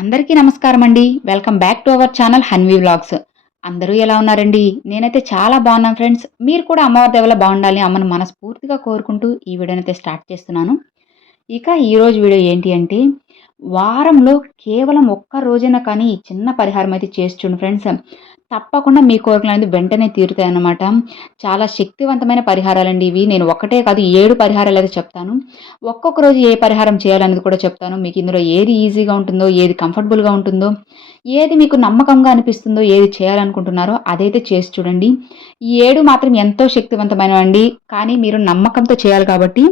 అందరికీ నమస్కారం అండి welcome back to our channel Hanvi vlogs అందరూ ఎలా ఉన్నారండి? నేనైతే చాలా బాగున్నాను ఫ్రెండ్స్. మీరు కూడా అమ్మవారి దేవల బాగుండాలి అమ్మను మనస్ఫూర్తిగా కోరుకుంటూ ఈ వీడియోని అయితే స్టార్ట్ చేస్తున్నాను. ఇక ఈరోజు వీడియో ఏంటి అంటే వారంలో కేవలం ఒక్క రోజైనా కానీ ఈ చిన్న పరిహారం అయితే చేస్తుండు ఫ్రెండ్స్. తప్పకుండా మీ కోరికలు అనేది వెంటనే తీరుతాయి అన్నమాట చాలా శక్తివంతమైన పరిహారాలండి ఇవి. నేను ఒకటే కాదు ఏడు పరిహారాలు అయితే చెప్తాను. ఒక్కొక్క రోజు ఏ పరిహారం చేయాలనేది కూడా చెప్తాను. మీకు ఇందులో ఏది ఈజీగా ఉంటుందో ఏది కంఫర్టబుల్గా ఉంటుందో ఏది మీకు నమ్మకంగా అనిపిస్తుందో ఏది చేయాలనుకుంటున్నారో అదైతే చేసి చూడండి. ఈ ఏడు మాత్రం ఎంతో శక్తివంతమైనవండి. కానీ మీరు నమ్మకంతో చేయాలి కాబట్టి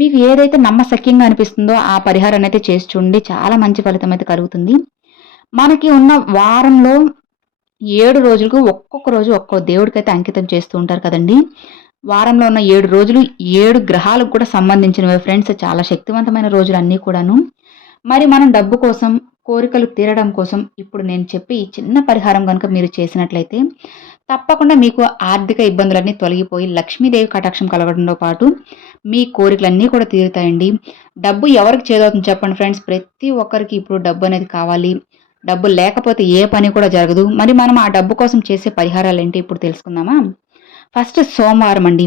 మీకు ఏదైతే నమ్మశక్యంగా అనిపిస్తుందో ఆ పరిహారాన్ని అయితే చేసి చూడండి. చాలా మంచి ఫలితం అయితే కలుగుతుంది. మనకి ఉన్న వారంలో ఏడు రోజులకు ఒక్కొక్క రోజు ఒక్కో దేవుడికి అయితే అంకితం చేస్తూ ఉంటారు కదండి. వారంలో ఉన్న ఏడు రోజులు ఏడు గ్రహాలకు కూడా సంబంధించినవి ఫ్రెండ్స్. చాలా శక్తివంతమైన రోజులు అన్నీ కూడాను. మరి మనం డబ్బు కోసం కోరికలు తీరడం కోసం ఇప్పుడు నేను చెప్పి ఈ చిన్న పరిహారం కనుక మీరు చేసినట్లయితే తప్పకుండా మీకు ఆర్థిక ఇబ్బందులన్నీ తొలగిపోయి లక్ష్మీదేవి కటాక్షం కలగడంతో పాటు మీ కోరికలన్నీ కూడా తీరుతాయండి. డబ్బు ఎవరికి చేదవుతుంది చెప్పండి ఫ్రెండ్స్. ప్రతి ఒక్కరికి ఇప్పుడు డబ్బు అనేది కావాలి. డబ్బు లేకపోతే ఏ పని కూడా జరగదు. మరి మనం ఆ డబ్బు కోసం చేసే పరిహారాలు ఏంటి ఇప్పుడు తెలుసుకుందామా? ఫస్ట్ సోమవారం అండి.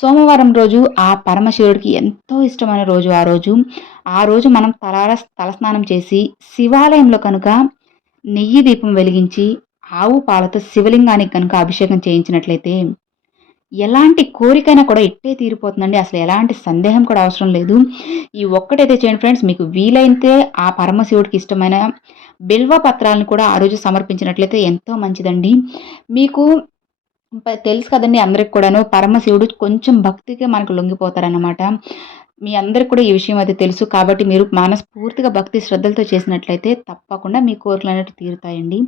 సోమవారం రోజు ఆ పరమశివుడికి ఎంతో ఇష్టమైన రోజు ఆ రోజు. ఆ రోజు మనం తలార తలస్నానం చేసి శివాలయంలో కనుక నెయ్యి దీపం వెలిగించి ఆవు పాలతో శివలింగానికి కనుక అభిషేకం చేయించినట్లయితే ఎలాంటి కోరికైనా కూడా ఇట్టే తీరిపోతుందండి. అసలు ఎలాంటి సందేహం కూడా అవసరం లేదు. ఈ ఒక్కటైతే చేయండి ఫ్రెండ్స్ మీకు వీలైతే ఆ పరమశివుడికి ఇష్టమైన బిల్వ పత్రాలను కూడా ఆ రోజు సమర్పించినట్లయితే ఎంతో మంచిదండి. మీకు తెలుసు కదండి అందరికి కూడాను పరమశివుడు కొంచెం భక్తిగా మనకు లొంగిపోతారన్నమాట. మీ అందరికి కూడా ఈ విషయం అయితే తెలుసు. కాబట్టి మీరు మనస్ఫూర్తిగా భక్తి శ్రద్ధలతో చేసినట్లయితే తప్పకుండా మీ కోరికలు అనేవి తీరుతాయండి.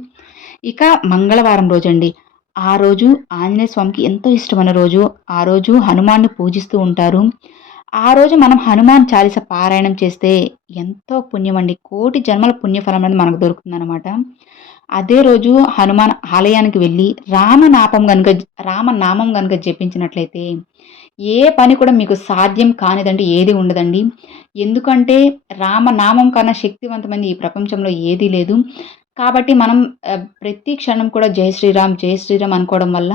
ఇక మంగళవారం రోజండి. ఆ రోజు ఆంజనేయ స్వామికి ఎంతో ఇష్టమైన రోజు. ఆ రోజు హనుమాన్ని పూజిస్తూ ఉంటారు. ఆ రోజు మనం హనుమాన్ చాలీస పారాయణం చేస్తే ఎంతో పుణ్యం అండి. కోటి జన్మల పుణ్యఫలం అనేది మనకు దొరుకుతుందన్నమాట. అదే రోజు హనుమాన్ ఆలయానికి వెళ్ళి రామనాపం కనుక రామనామం కనుక జపించినట్లయితే ఏ పని కూడా మీకు సాధ్యం కానిదండి ఏది ఉండదండి. ఎందుకంటే రామనామం కన్నా శక్తివంతమైన ఈ ప్రపంచంలో ఏదీ లేదు. కాబట్టి మనం ప్రతి క్షణం కూడా జై శ్రీరామ్ జై శ్రీరామ్ అనుకోవడం వల్ల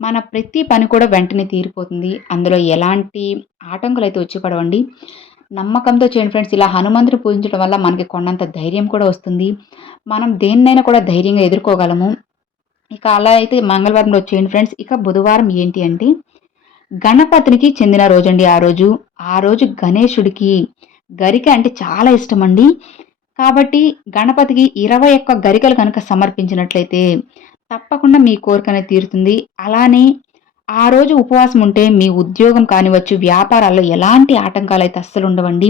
మన ప్రతి పని కూడా వెంటనే తీరిపోతుంది. అందులో ఎలాంటి ఆటంకులు అయితే వచ్చి పడవండి. నమ్మకంతో చేయండి ఫ్రెండ్స్. ఇలా హనుమంతుని పూజించడం వల్ల మనకి కొండంత ధైర్యం కూడా వస్తుంది. మనం దేన్నైనా కూడా ధైర్యంగా ఎదుర్కోగలము. ఇక అలా అయితే మంగళవారం రోజు చేయండి ఫ్రెండ్స్. ఇక బుధవారం ఏంటి అంటే గణపతినికి చెందిన రోజు అండి ఆ రోజు. ఆ రోజు గణేశుడికి గరిక అంటే చాలా ఇష్టం అండి కాబట్టి గణపతికి ఇరవై ఒక్క గరికలు కనుక సమర్పించినట్లయితే తప్పకుండా మీ కోరికనే తీరుతుంది. అలానే ఆ రోజు ఉపవాసం ఉంటే మీ ఉద్యోగం కానివచ్చు వ్యాపారాల్లో ఎలాంటి ఆటంకాలు అయితే అస్సలు ఉండవండి.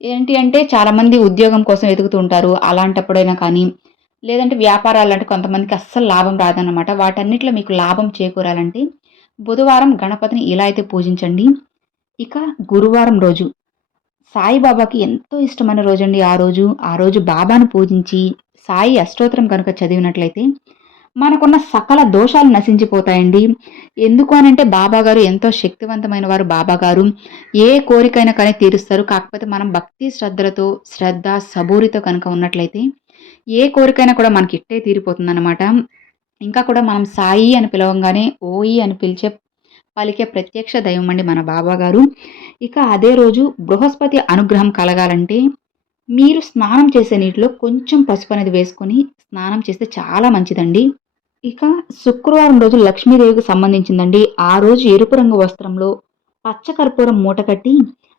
ఏంటి అంటే చాలామంది ఉద్యోగం కోసం ఎదుగుతూ ఉంటారు. అలాంటప్పుడైనా కానీ లేదంటే వ్యాపారాలు అంటే కొంతమందికి అస్సలు లాభం రాదన్నమాట. వాటన్నిటిలో మీకు లాభం చేకూరాలంటే బుధవారం గణపతిని ఇలా అయితే పూజించండి. ఇక గురువారం రోజు సాయిబాబాకి ఎంతో ఇష్టమైన రోజండి ఆ రోజు. ఆ రోజు బాబాను పూజించి సాయి అష్టోత్తరం కనుక చదివినట్లయితే మనకున్న సకల దోషాలు నశించిపోతాయండి. ఎందుకు అనంటే బాబా గారు ఎంతో శక్తివంతమైన వారు బాబా గారు. ఏ కోరికైనా కానీ తీరుస్తారు. కాకపోతే మనం భక్తి శ్రద్ధలతో శ్రద్ధ సబూరితో కనుక ఉన్నట్లయితే ఏ కోరికైనా కూడా మనకి ఇట్టే తీరిపోతుందన్నమాట. ఇంకా కూడా మనం సాయి అని పిలవంగానే ఓయి అని పిలిచే పలికే ప్రత్యక్ష దైవం అండి మన బాబా గారు. ఇక అదే రోజు బృహస్పతి అనుగ్రహం కలగాలంటే మీరు స్నానం చేసే నీటిలో కొంచెం పసుపు అనేది వేసుకొని స్నానం చేస్తే చాలా మంచిదండి. ఇక శుక్రవారం రోజు లక్ష్మీదేవికి సంబంధించిందండి. ఆ రోజు ఎరుపు రంగు వస్త్రంలో పచ్చకర్పూరం మూట కట్టి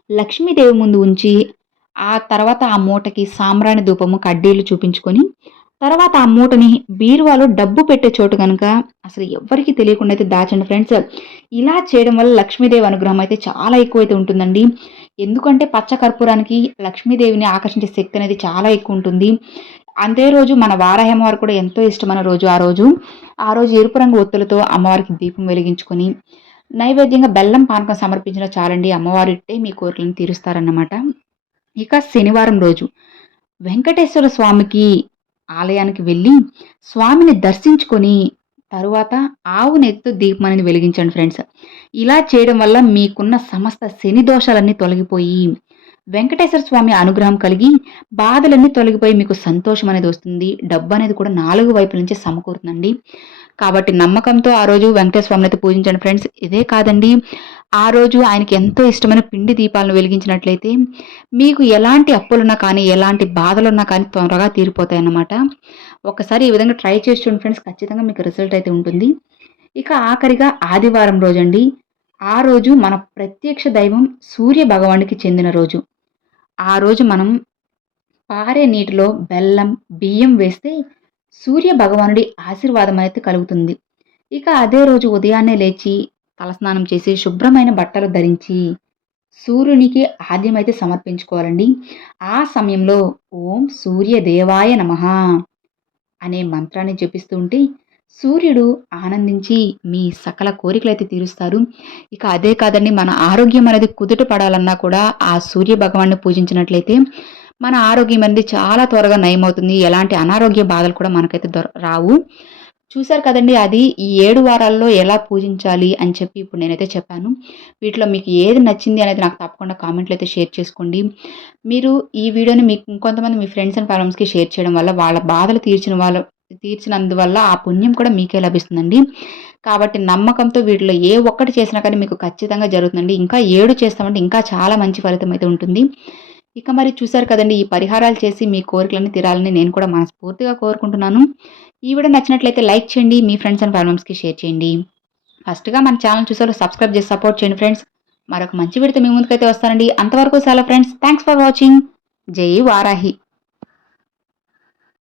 లక్ష్మీదేవి ముందు ఉంచి ఆ తర్వాత ఆ మూటకి సాంబ్రాణి ధూపము కడ్డీలు చూపించుకొని తర్వాత ఆ మూటని బీరువాలో డబ్బు పెట్టే చోటు కనుక అసలు ఎవ్వరికీ తెలియకుండా అయితే దాచండి ఫ్రెండ్స్ ఇలా చేయడం వల్ల లక్ష్మీదేవి అనుగ్రహం అయితే చాలా ఎక్కువైతే ఉంటుందండి. ఎందుకంటే పచ్చ కర్పూరానికి లక్ష్మీదేవిని ఆకర్షించే శక్తి అనేది చాలా ఎక్కువ ఉంటుంది. అంతే రోజు మన వారాహమ్మవారు కూడా ఎంతో ఇష్టమైన రోజు ఆ రోజు. ఆ రోజు ఎరుపు రంగు ఒత్తులతో అమ్మవారికి దీపం వెలిగించుకొని నైవేద్యంగా బెల్లం పానకం సమర్పించిన చాలండి అమ్మవారు ఇట్టే మీ కోరికలను తీరుస్తారన్నమాట. ఇక శనివారం రోజు వెంకటేశ్వర స్వామికి ఆలయానికి వెళ్ళి స్వామిని దర్శించుకొని తరువాత ఆవు నెత్తు దీపం అనేది వెలిగించండి ఫ్రెండ్స్. ఇలా చేయడం వల్ల మీకున్న సమస్త శని దోషాలన్నీ తొలగిపోయి వెంకటేశ్వర స్వామి అనుగ్రహం కలిగి బాధలన్నీ తొలగిపోయి మీకు సంతోషం అనేది వస్తుంది. డబ్బు అనేది కూడా నాలుగు వైపుల నుంచి సమకూరుతుందండి. కాబట్టి నమ్మకంతో ఆ రోజు వెంకటేశ్వర స్వామిని అయితే పూజించండి ఫ్రెండ్స్. ఇదే కాదండి ఆ రోజు ఆయనకి ఎంతో ఇష్టమైన పిండి దీపాలను వెలిగించినట్లయితే మీకు ఎలాంటి అప్పులున్నా కానీ ఎలాంటి బాధలున్నా కానీ త్వరగా తీరిపోతాయి అన్నమాట ఒకసారి ఈ విధంగా ట్రై చేసి చూడండి ఫ్రెండ్స్ ఖచ్చితంగా మీకు రిజల్ట్ అయితే ఉంటుంది. ఇక ఆఖరిగా ఆదివారం రోజండి ఆ రోజు మన ప్రత్యక్ష దైవం సూర్య భగవానికి చెందిన రోజు. ఆ రోజు మనం పారే నీటిలో బెల్లం బియ్యం వేస్తే సూర్య భగవానుడి ఆశీర్వాదం అయితే కలుగుతుంది. ఇక అదే రోజు ఉదయాన్నే లేచి తలస్నానం చేసి శుభ్రమైన బట్టలు ధరించి సూర్యునికి ఆద్యమైతే సమర్పించుకోవాలండి. ఆ సమయంలో ఓం సూర్య దేవాయ నమ అనే మంత్రాన్ని జపిస్తూ ఉంటే సూర్యుడు ఆనందించి మీ సకల కోరికలైతే తీరుస్తారు. ఇక అదే కాదండి మన ఆరోగ్యం అనేది కుదుట పడాలన్నా కూడా ఆ సూర్య భగవాన్ని పూజించినట్లయితే మన ఆరోగ్యం అనేది చాలా త్వరగా నయమవుతుంది. ఎలాంటి అనారోగ్య బాధలు కూడా మనకైతే దొర రావు. చూశారు కదండి అది ఈ ఏడు వారాల్లో ఎలా పూజించాలి అని చెప్పి ఇప్పుడు నేనైతే చెప్పాను. వీటిలో మీకు ఏది నచ్చింది అనేది నాకు తప్పకుండా కామెంట్లు అయితే షేర్ చేసుకోండి. మీరు ఈ వీడియోని మీకు ఇంకొంతమంది మీ ఫ్రెండ్స్ అండ్ ఫ్యామిలీస్కి షేర్ చేయడం వల్ల వాళ్ళ బాధలు తీర్చిన వాళ్ళ తీర్చినందువల్ల ఆ పుణ్యం కూడా మీకే లభిస్తుందండి. కాబట్టి నమ్మకంతో వీటిలో ఏ ఒక్కటి చేసినా కానీ మీకు ఖచ్చితంగా జరుగుతుందండి. ఇంకా ఏడు చేస్తామంటే ఇంకా చాలా మంచి ఫలితం అయితే ఉంటుంది. ఇక మరి చూసారు కదండి ఈ పరిహారాలు చేసి మీ కోరికలన్నీ తీరాలని నేను కూడా మనస్ఫూర్తిగా కోరుకుంటున్నాను. ఈ వీడియో నచ్చినట్లయితే లైక్ చేయండి మీ ఫ్రెండ్స్ అండ్ ఫ్యామిలీస్కి షేర్ చేయండి. ఫస్ట్గా మన ఛానల్ చూసారు సబ్స్క్రైబ్ చేసి సపోర్ట్ చేయండి ఫ్రెండ్స్. మరొక మంచి వీడితో మీ ముందుకైతే వస్తానండి. అంతవరకు చాలా ఫ్రెండ్స్. Thanks for watching. జై వారాహి.